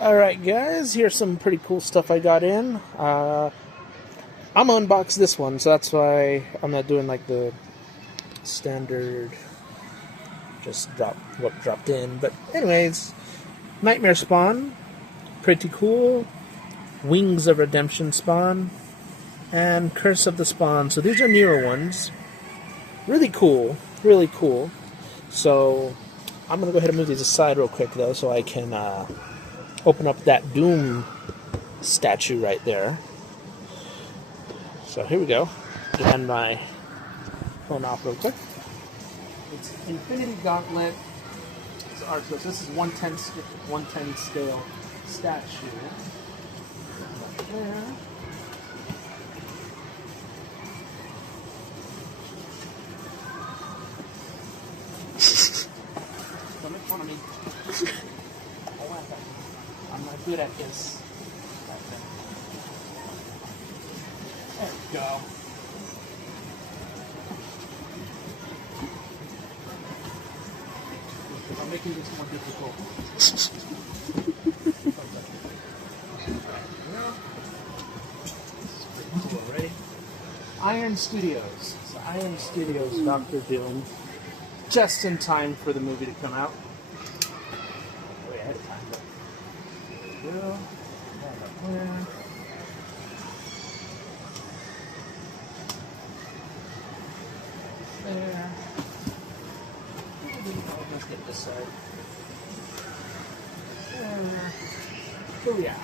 Alright guys, here's some pretty cool stuff I got in. I'm gonna unbox this one, so that's why I'm not doing like the standard just what dropped in. But anyways, Nightmare Spawn, pretty cool. Wings of Redemption Spawn, and Curse of the Spawn. So these are newer ones. Really cool, really cool. So I'm gonna go ahead and move these aside real quick though, so I can open up that Doom statue right there. So here we go. Hand my phone off real quick. It's Infinity Gauntlet. It's Arcos. This is 110 scale statue. Right there. Don't make fun of me. I'm not good at this. There we go. I'm making this more difficult. This is pretty cool already. Iron Studios. So Iron Studios Dr.Doom. Just in time for the movie to come out. Way ahead of time, but there we go. There. There. Let's get this side. There. Oh yeah.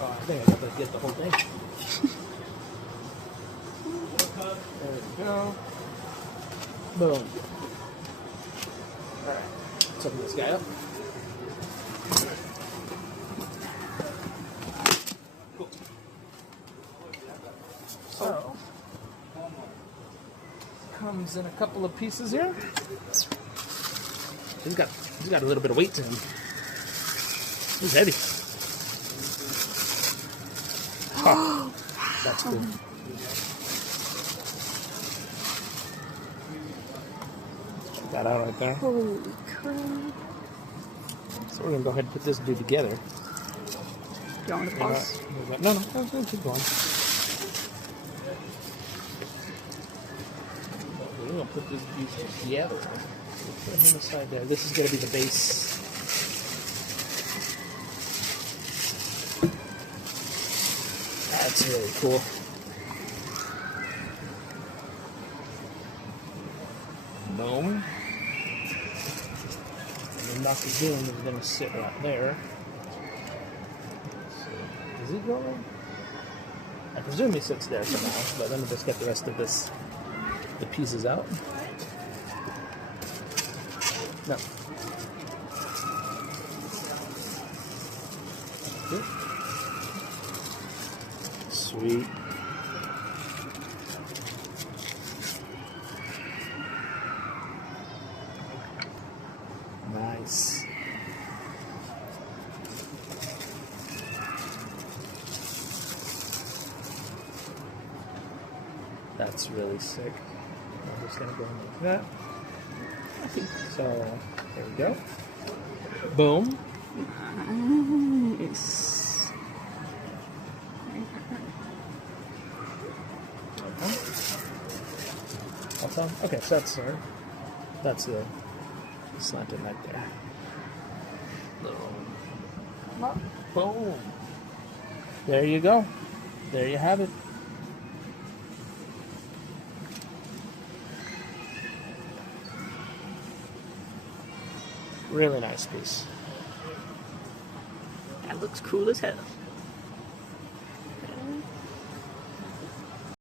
Oh, I think I got to get the whole thing. There we go. Boom. Alright. Let's open this guy up. Cool. So, comes in a couple of pieces here. He's got a little bit of weight to him. He's heavy. Huh. That's cool. Check that out right there. Holy crap. So we're gonna go ahead and put this dude together. Do you want me to pause? No, keep going. We're gonna put this piece together. Put him aside there. This is gonna be the base. That's really cool. Boom. And then Dr. Doom is gonna sit right there. So, does he go? I presume he sits there somehow, but then we'll just get the rest of the pieces out. No. Good. Sweet. Nice. That's really sick. I'm just gonna go like that. So there we go. Boom. Nice. Okay, so that's the slanted right there. Boom. There you go. There you have it. Really nice piece. That looks cool as hell.